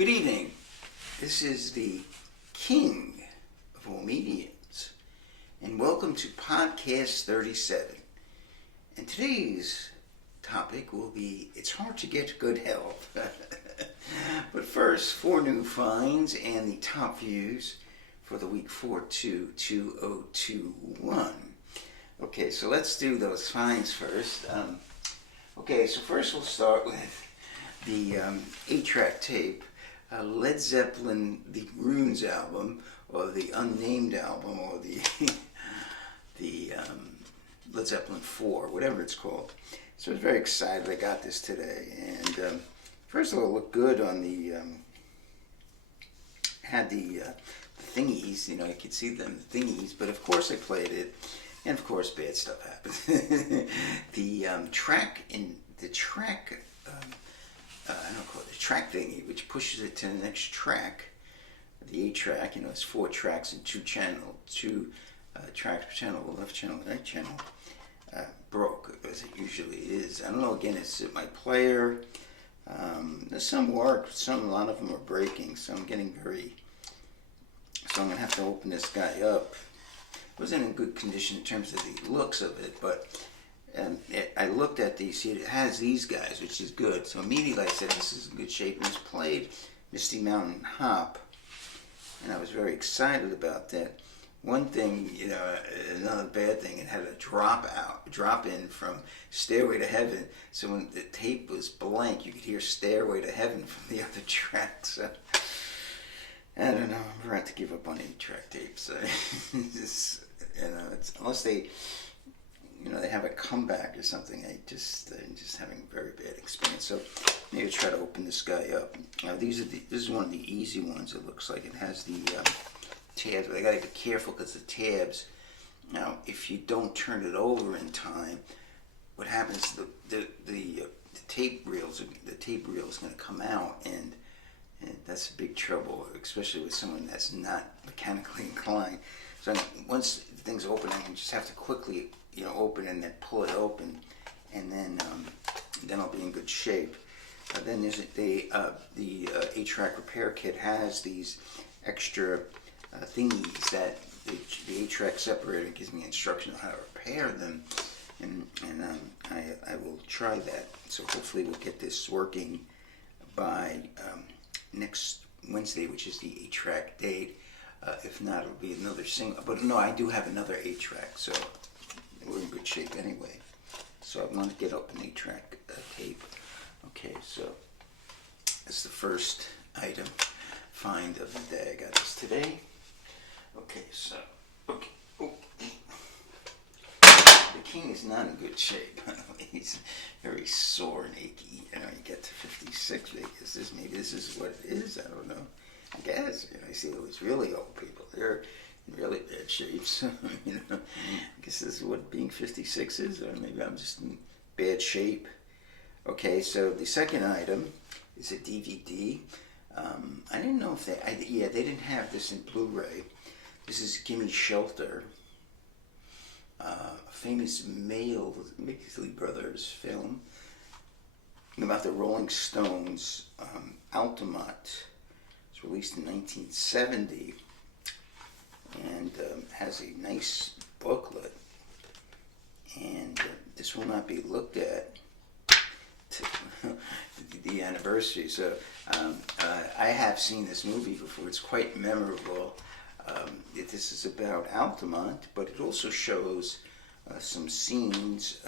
Good evening. This is the king of all mediums, and welcome to Podcast 37. And today's topic will be, it's hard to get good health. But first, 4 new finds and the top views for the week 4/2/2021. Okay, so let's do those finds first. So first we'll start with the 8-track tape, Led Zeppelin, the Runes album, or the Unnamed album, or the Led Zeppelin 4, whatever it's called. So I was very excited I got this today. And first of all, it looked good on the, had the thingies, you could see them, the thingies, but of course I played it, and of course bad stuff happened. The track, I don't call it the track thingy, which pushes it to the next track, the 8-track, it's 4 tracks and 2 tracks per channel, the left channel, the right channel, broke, as it usually is. I don't know, again, it's my player. There's some work, a lot of them are breaking, so I'm going to have to open this guy up. It wasn't in good condition in terms of the looks of it, but I looked at these, it has these guys, which is good. So immediately I said, this is in good shape. And it's played Misty Mountain Hop, and I was very excited about that. One thing, another bad thing, it had a drop in from Stairway to Heaven. So when the tape was blank, you could hear Stairway to Heaven from the other track. So I don't know, I'm about to give up on 8-track tapes. It's, unless they have a comeback or something. I'm just having a very bad experience. So maybe try to open this guy up. This is one of the easy ones. It looks like it has the tabs, but I gotta be careful because the tabs. Now, if you don't turn it over in time, what happens? The tape reel is going to come out, and that's a big trouble, especially with someone that's not mechanically inclined. So once the thing's open, I can just have to quickly open and then pull it open, and then I'll be in good shape. Then there's the 8-track repair kit has these extra thingies that the 8-track separator gives me instruction on how to repair them, and I will try that. So hopefully we'll get this working by next Wednesday, which is the 8-track date. If not, it'll be another single. But no, I do have another 8-track, so we're in good shape anyway. So I want to get up an 8-track tape. Okay, so that's the first item find of the day. I got this today. Okay, so the king is not in good shape. He's very sore and achy. You get to 56. Maybe this is what it is. I don't know. I guess I see all these really old people. They're in really bad shape. So I guess this is what being 56 is, or maybe I'm just in bad shape. Okay, so the second item is a DVD. I didn't know if they didn't have this in Blu-ray. This is Gimme Shelter, a famous male Migley Brothers film about the Rolling Stones. Altamont. It's released in 1970, and has a nice booklet. And this will not be looked at to the anniversary. So I have seen this movie before. It's quite memorable. This is about Altamont, but it also shows some scenes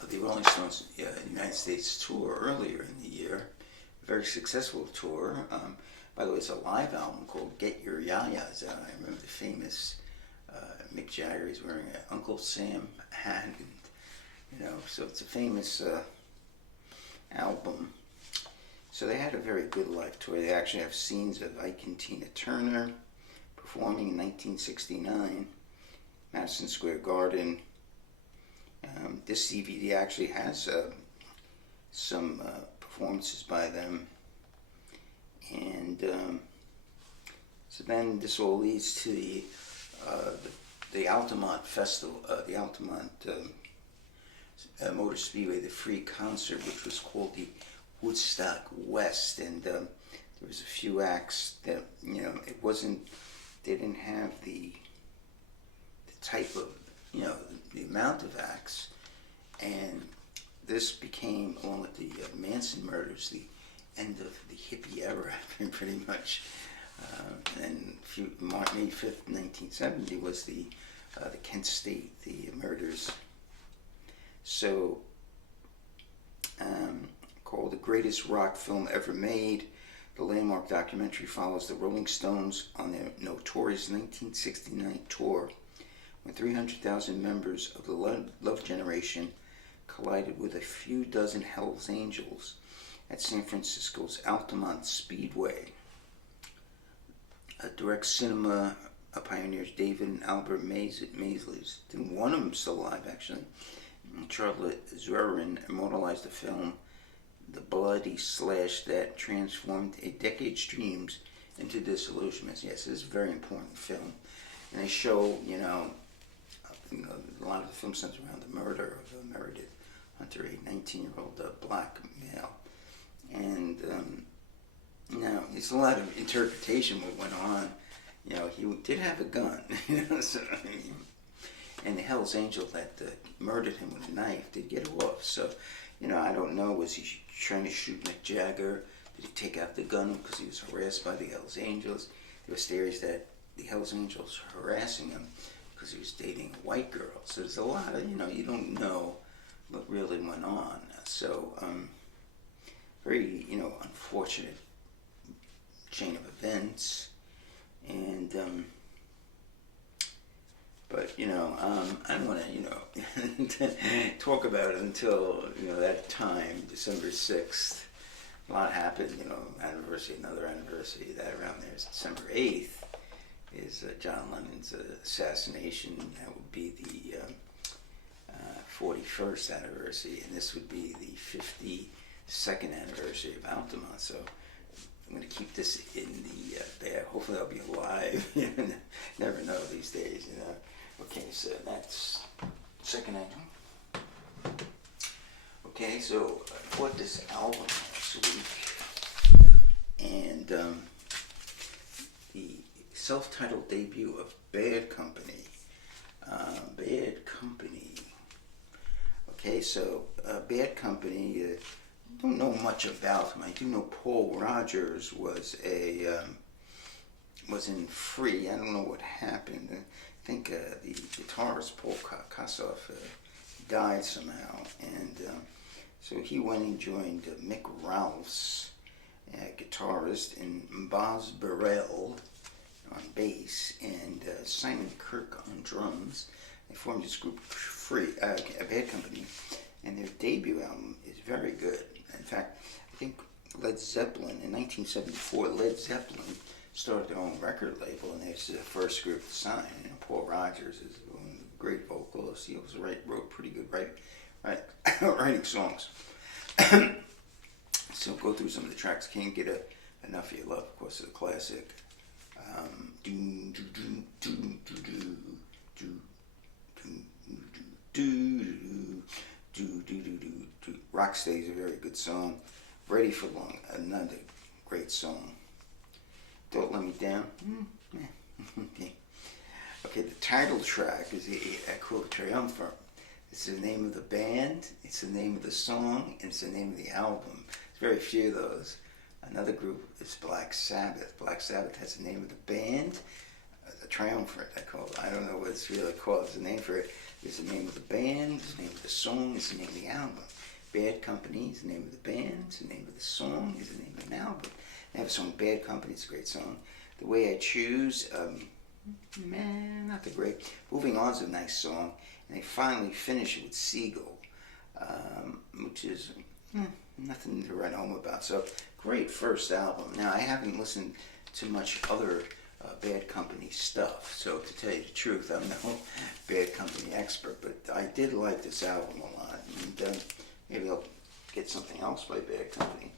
of the Rolling Stones United States tour earlier in the year. Very successful tour. By the way, it's a live album called Get Your Yayas Out. I remember the famous Mick Jagger. He's wearing an Uncle Sam hat, and, so it's a famous album. So they had a very good live tour. They actually have scenes of Ike and Tina Turner performing in 1969, Madison Square Garden. This DVD actually has some performances by them, and so then this all leads to the Altamont Festival, the Altamont Motor Speedway, the free concert, which was called the Woodstock West, and there was a few acts that, it wasn't, they didn't have the type of, the amount of acts, and this became, along with the Manson murders, the end of the hippie era, pretty much. And May 5th, 1970 was the Kent State, the murders. So, called The Greatest Rock Film Ever Made, the landmark documentary follows the Rolling Stones on their notorious 1969 tour, when 300,000 members of the Love Generation collided with a few dozen Hells Angels at San Francisco's Altamont Speedway. Direct cinema pioneers David and Albert Maysles, one of them still alive actually, Charlotte Zwerin, immortalized the film The Bloody Slash that transformed a decade's dreams into disillusionment. Yes, it's a very important film. And they show, a lot of the film centers around the murder of Meredith Hunter, a 19-year-old black male. And, it's a lot of interpretation what went on. He did have a gun, so, and the Hells Angel that murdered him with a knife did get off. So, I don't know, was he trying to shoot Mick Jagger? Did he take out the gun because he was harassed by the Hells Angels? There was theories that the Hells Angels were harassing him because he was dating a white girl. So there's a lot of, you don't know what really went on. So, very, unfortunate chain of events. And, but, I don't want to, talk about it until, that time, December 6th. A lot happened, anniversary, another anniversary, that around there is December 8th is John Lennon's assassination. That would be the 41st anniversary, and this would be the 52nd anniversary of Altamont. So I'm going to keep this in the bag. Hopefully I'll be alive. Never know these days, Okay, so that's second item. Okay, so I bought this album last week, and the self-titled debut of Bad Company. Bad Company. Okay, so Bad Company, don't know much about him. I do know Paul Rogers was in Free. I don't know what happened. I think the guitarist Paul Kossoff died somehow, and so he went and joined Mick Ralphs, guitarist, and Boz Burrell on bass, and Simon Kirke on drums. They formed this group, Bad Company, and their debut album is very good. In fact, I think Led Zeppelin, in 1974, Led Zeppelin started their own record label, and it's the first group to sign. Paul Rogers is one of the great vocalists. He also wrote pretty good writing songs. So go through some of the tracks. Can't Get Enough of Your Love, of course, is a classic. Rocksteady is a very good song. Ready for Long, another great song. Don't Let Me Down. Okay, the title track is Echo Triumphant. It's the name of the band, it's the name of the song, and it's the name of the album. There's very few of those. Another group is Black Sabbath. Black Sabbath has the name of the band, the Triumphant, I don't know what it's really called. It's the name for it. It's the name of the band, it's the name of the song, it's the name of the album. Bad Company is the name of the band, it's the name of the song, it's the name of an album. They have a song, Bad Company, it's a great song. The Way I Choose, not the great. Moving On is a nice song. And they finally finish it with Seagull, which is nothing to write home about. So, great first album. Now, I haven't listened to much other Bad Company stuff, so to tell you the truth, I'm no Bad Company expert, but I did like this album a lot, and maybe I'll get something else by Bad Company.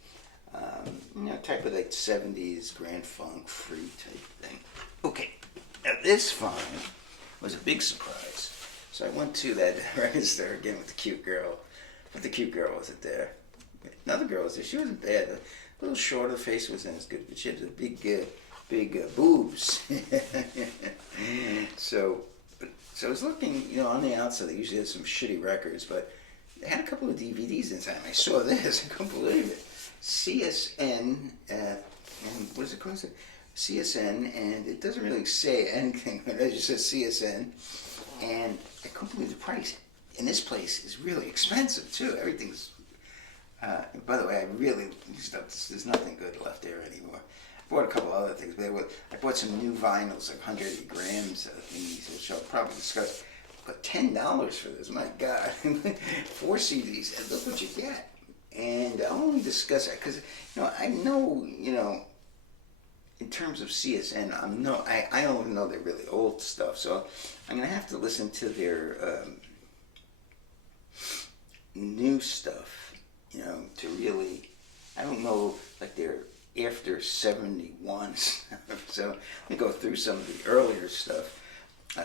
Type of like 70s Grand Funk, free type thing. Okay, now this find was a big surprise. So I went to that record store again with the cute girl, but the cute girl wasn't there. Another girl was there. She wasn't bad. A little shorter. The face wasn't as good, but she had the big boobs. so, so I was looking, on the outside. They usually have some shitty records, but they had a couple of DVDs inside. I saw this. I couldn't believe it. CSN. And what is it called? CSN, and it doesn't really say anything, but it just says CSN. And I couldn't believe the price. And this place is really expensive too. Everything's. By the way, I really there's nothing good left there anymore. I bought a couple other things, but I bought some new vinyls, like 180 grams thingies, which I'll probably discuss. But $10 for this, my God, 4 CDs, and look what you get. And I'll only discuss that because I know in terms of CSN, I only know their really old stuff, so I'm gonna have to listen to their new stuff. To really, I don't know, like they're after 71. So let me go through some of the earlier stuff.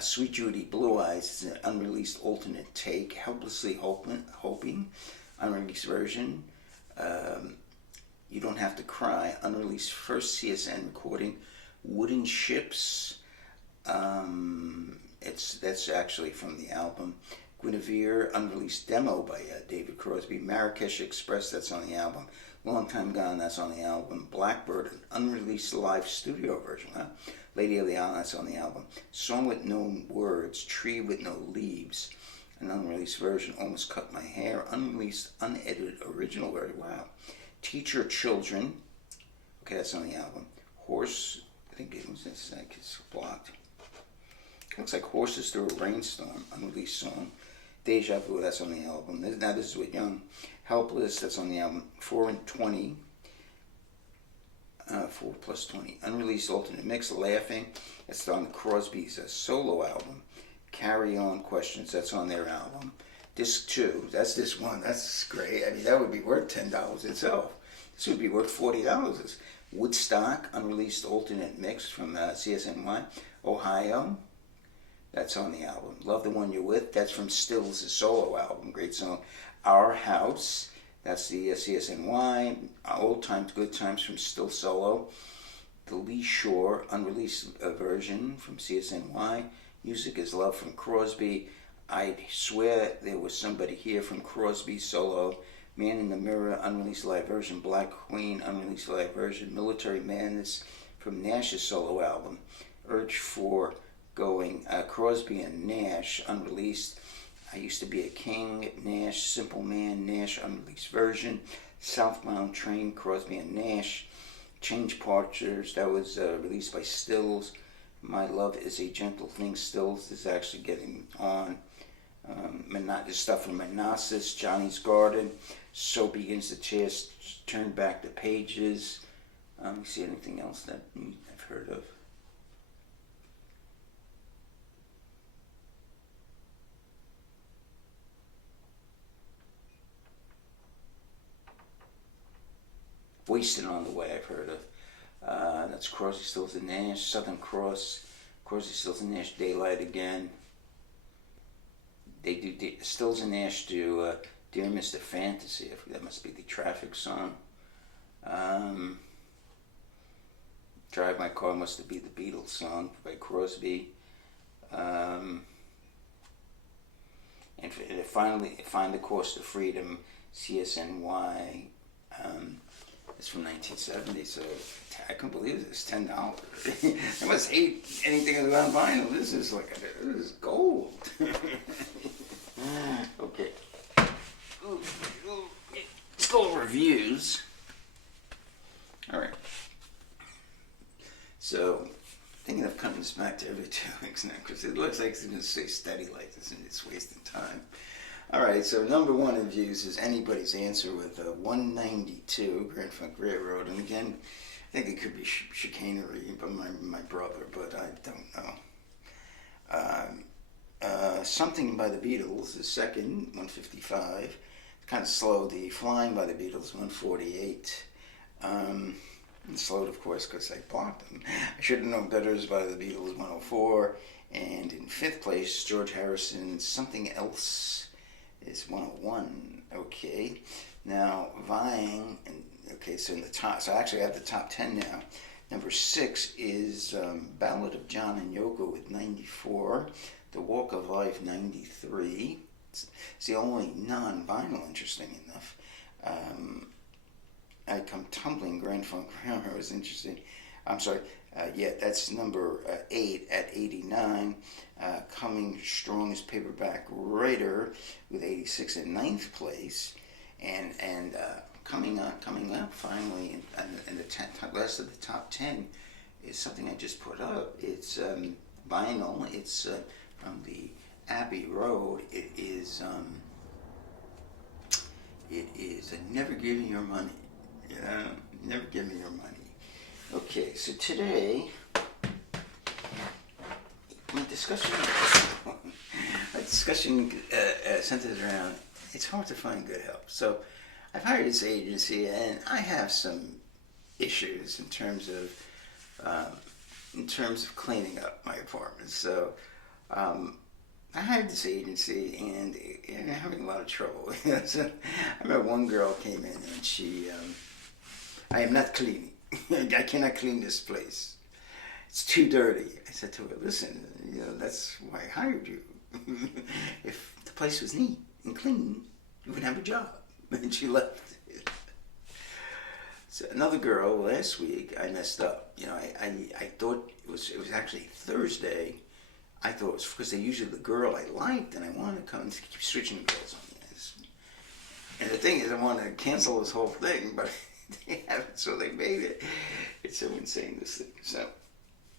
Sweet Judy Blue Eyes is an unreleased alternate take. Helplessly Hoping, unreleased version. You Don't Have to Cry, unreleased first CSN recording. Wooden Ships, that's actually from the album. Guinevere, unreleased demo by David Crosby. Marrakesh Express, that's on the album. Long Time Gone, that's on the album. Blackbird, an unreleased live studio version. Lady of the Island, that's on the album. Song with No Words, Tree with No Leaves, an unreleased version. Almost Cut My Hair, unreleased, unedited original version. Wow. Teacher Children, okay, that's on the album. Horse, I think it's blocked. Looks like Horses Through a Rainstorm, unreleased song. Deja Vu, that's on the album. Now this is with Young. Helpless, that's on the album. 4 and 20. 4 plus 20. Unreleased alternate mix. Laughing, that's on Crosby's solo album. Carry On Questions, that's on their album. Disc 2, that's this one. That's great. I mean, that would be worth $10 itself. This would be worth $40. Woodstock, unreleased alternate mix from CSNY. Ohio, that's on the album. Love the One You're With, that's from Stills' solo album. Great song. Our House, that's the CSNY. Old Times, Good Times from Still solo. The Lee Shore, unreleased version from CSNY. Music is Love from Crosby. I Swear There Was Somebody Here from Crosby solo. Man in the Mirror, unreleased live version. Black Queen, unreleased live version. Military Madness from Nash's solo album. Urge for Going, Crosby and Nash, unreleased. I Used to Be a King, Nash. Simple Man, Nash, unreleased version. Southbound Train, Crosby and Nash. Change Partners, that was released by Stills. My Love Is a Gentle Thing, Stills is actually getting on. This stuff from Manassas, Johnny's Garden. So Begins the Chest, Turn Back the Pages. See anything else that I've heard of? Wasted on the Way, I've heard of. That's Crosby, Stills and Nash. Southern Cross, Crosby, Stills and Nash. Daylight Again. They do Stills and Nash do Dear Mr. Fantasy. I think that must be the Traffic song. Drive My Car must be the Beatles song by Crosby. And finally, Find the Course to Freedom, CSNY. It's from 1970, so I couldn't believe it. It's $10. I must hate anything that's on vinyl. This is gold. Okay. Let's go over reviews. All right. So, thinking of cutting this back to every 2 weeks now, because it looks like it's going to stay steady like this, and it's wasting time. All right, so number 1 in views is Anybody's Answer with 192, Grand Funk Railroad. And again, I think it could be chicanery by my brother, but I don't know. Something by the Beatles is second, 155. It's kind of slow. The Flying by the Beatles, 148. And slowed, of course, because I blocked them. I Should Have Known Better is by the Beatles, 104. And in 5th place, George Harrison's Something Else is 101. Okay. Now, vying, and okay, so in the top, so actually I have the top 10 now. Number 6 is Ballad of John and Yoko with 94. The Walk of Life, 93. It's the only non-vinyl, interesting enough. I Come Tumbling, Grand Funk Railroad was interesting. I'm sorry, yeah, that's number 8 at 89. Coming Strong as Paperback Writer with 86 in ninth place. And coming up finally in the last of the top 10 is something I just put up. It's vinyl. It's from the Abbey Road. It is Never Give Me Your Money. Yeah, Never Give Me Your Money. Okay, so today my discussion centers around, it's hard to find good help. So I've hired this agency, and I have some issues in terms of cleaning up my apartment. So I hired this agency, and I'm having a lot of trouble. So I remember one girl came in, and she, I am not cleaning. I cannot clean this place. It's too dirty. I said to her, listen, that's why I hired you. If the place was neat and clean, you would have a job. And she left. So another girl last week, I messed up. I thought it was actually Thursday. I thought it was because they usually the girl I liked, and I wanted to come and keep switching the girls on me. And the thing is, I wanted to cancel this whole thing, but they haven't, so they made it. It's so insane, this thing. So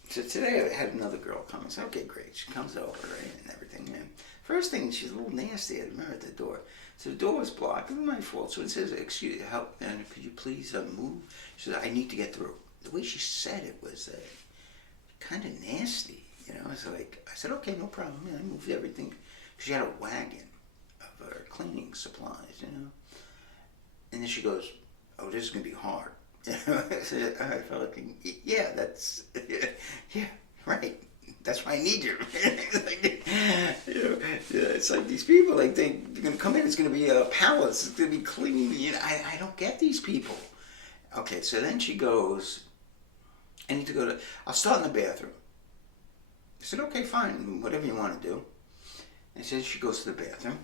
today I had another girl come. I said, okay, great. She comes over, right, and everything. And first thing, she's a little nasty. I met her at the door. So the door was blocked. It was my fault. So it says, excuse me, help, and could you please move? She said, I need to get through. The way she said it was kind of nasty. It's like, I said, okay, no problem. Yeah, I moved everything. She had a wagon of her cleaning supplies, And then she goes, oh, this is going to be hard. I felt like, yeah, yeah, right. That's why I need you. It's like these people, like they're going to come in, it's going to be a palace, it's going to be clean. I don't get these people. Okay, so then she goes, I need to go I'll start in the bathroom. I said, okay, fine, whatever you want to do. And so she goes to the bathroom.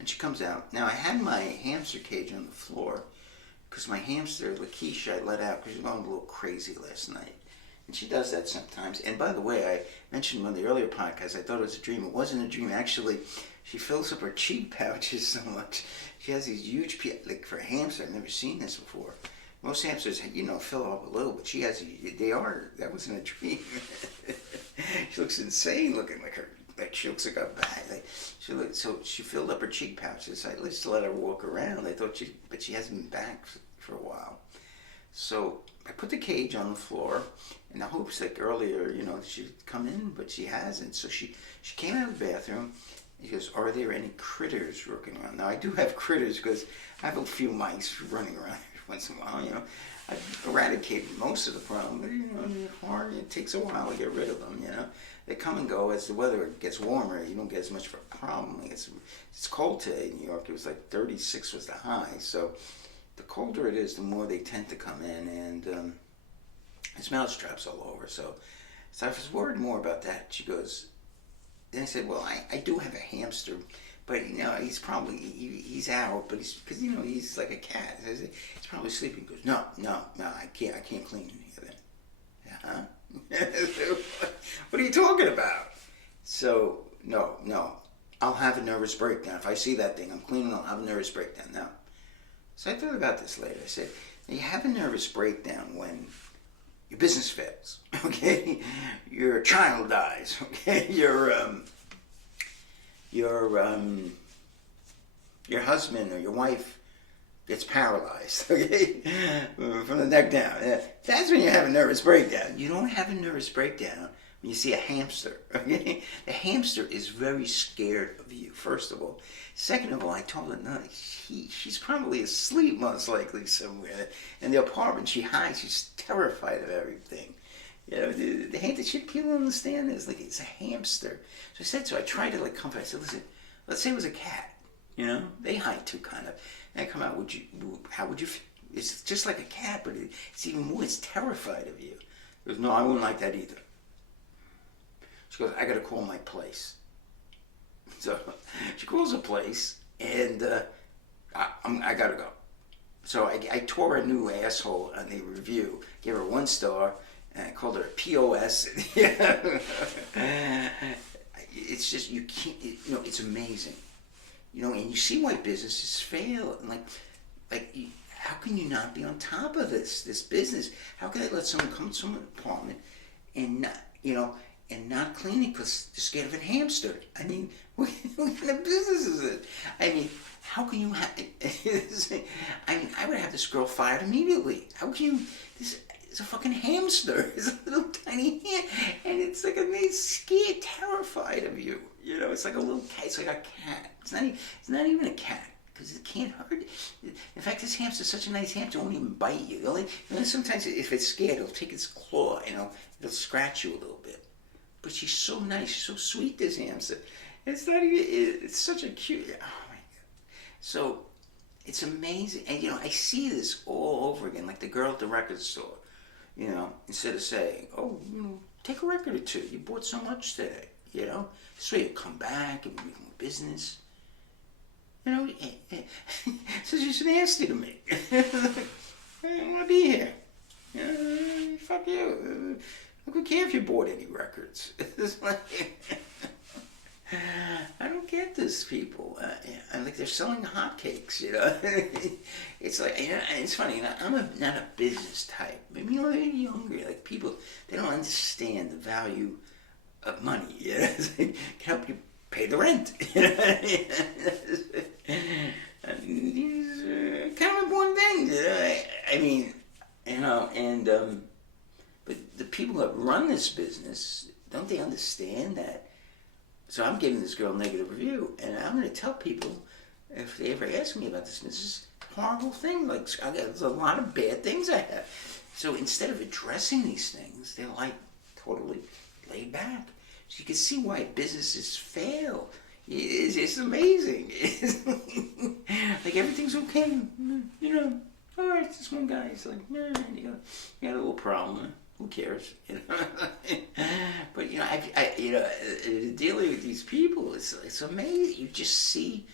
And she comes out. Now, I had my hamster cage on the floor because my hamster, Lakeisha, I let out because she was going a little crazy last night. And she does that sometimes. And by the way, I mentioned in one of the earlier podcasts, I thought it was a dream. It wasn't a dream. Actually, she fills up her cheek pouches so much. She has these huge, like for a hamster, I've never seen this before. Most hamsters, fill up a little, but she has, that wasn't a dream. She looks insane looking like she looks like a bag. So she filled up her cheek pouches. I just let her walk around. But she hasn't been back for a while. So I put the cage on the floor in the hopes that earlier, she'd come in, but she hasn't. So she came out of the bathroom. She goes, are there any critters walking around? Now I do have critters because I have a few mice running around once in a while, I've eradicated most of the problem, but it's hard. It takes a while to get rid of them, They come and go as the weather gets warmer. You don't get as much of a problem. It's cold today in New York. It was like 36 was the high. So the colder it is, the more they tend to come in, and there's mouse traps all over. So I was worried more about that. She goes, then I said, well, I do have a hamster. But he's probably he's out, but because he's like a cat. He's probably sleeping. He goes, no, I can't clean in here then. Huh? What are you talking about? So no, I'll have a nervous breakdown if I see that thing. I'm cleaning. I'll have a nervous breakdown now. So I thought about this later. I said, you have a nervous breakdown when your business fails. Okay, your child dies. Okay, your husband or your wife gets paralyzed, okay, from the neck down. That's when you have a nervous breakdown. You don't have a nervous breakdown when you see a hamster, okay? The hamster is very scared of you, first of all. Second of all, I told her, no, she's probably asleep most likely somewhere in the apartment. She hides. She's terrified of everything. The hamster, people don't understand this. Like, it's a hamster. So I said to her, I tried to comfort her. I said, listen, let's say it was a cat. You know, they hide too, kind of. And I come out, how would you feel? It's just like a cat, but it's even more, it's terrified of you. He goes, no, I wouldn't like that either. She goes, I got to call my place. So she calls her place, and I got to go. So I tore a new asshole on the review, gave her 1 star, and I called her a POS. It's just, you can't, it's amazing. And you see why businesses fail. And how can you not be on top of this business? How can I let someone come to someone's apartment and not, and not clean it because they're scared of a hamster? I mean, what kind of business is it? I mean, how can you have, I would have this girl fired immediately. How can you, it's a fucking hamster. It's a little tiny hand, and it's like it's scared, terrified of you. It's like a little cat. It's like a cat. It's not even a cat because it can't hurt. In fact, this hamster's such a nice hamster. It won't even bite you. Sometimes if it's scared, it'll take its claw. It'll scratch you a little bit. But she's so nice. She's so sweet. This hamster. It's not even. It's such a cute. Oh my god. So it's amazing, and I see this all over again. Like the girl at the record store. Instead of saying, oh, take a record or two. You bought so much today, So you come back and make more business. So she's nasty to me. I don't want to be here. Fuck you. I don't care if you bought any records. It's I don't get this, people. They're selling hotcakes, It's like, it's funny. I'm not a business type. Maybe they're younger. Like people, they don't understand the value of money. It can help you pay the rent. These kind of important things. I mean, but the people that run this business, don't they understand that? So I'm giving this girl a negative review, and I'm going to tell people if they ever ask me about this is a horrible thing. There's a lot of bad things I have. So instead of addressing these things, they're totally laid back. So you can see why businesses fail. It's amazing. Like everything's okay, All right, this one guy, he's like, man, you got a little problem. Who cares? But dealing with these people, it's amazing. You just see,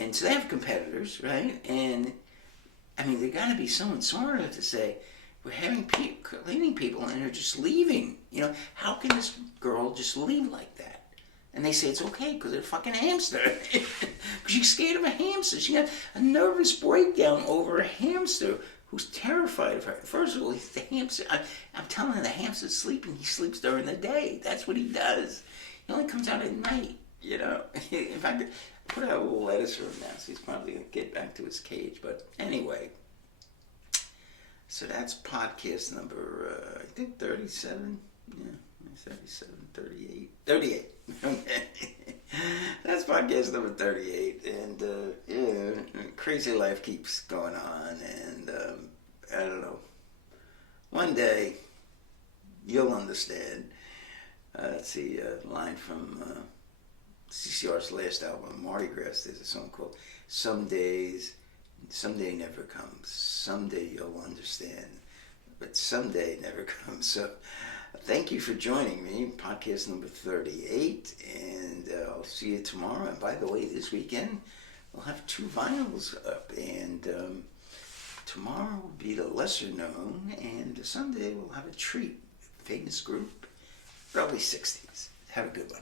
and so they have competitors, right? And I mean, there got to be someone smart enough to say, we're having cleaning people, and they're just leaving. How can this girl just leave like that? And they say it's okay because they're a fucking hamster. Because she's scared of a hamster. She got a nervous breakdown over a hamster who's terrified of her. First of all, the hamster, I'm telling her the hamster's sleeping. He sleeps during the day. That's what he does. He only comes out at night, In fact, I put out little letters for him now, so he's probably going to get back to his cage. But anyway, so that's podcast number, I think 37. Yeah, 37, 38. 38. That's podcast number 38. And, crazy life keeps going on. And, I don't know. One day, you'll understand. Let's see, a line from CCR's last album, Mardi Gras. There's a song called Someday Never Comes. Someday you'll understand. But someday never comes. So, thank you for joining me, podcast number 38, and I'll see you tomorrow. And by the way, this weekend, we'll have 2 vinyls up, and tomorrow will be the lesser known, and Sunday we'll have a treat, famous group, early 60s. Have a good one.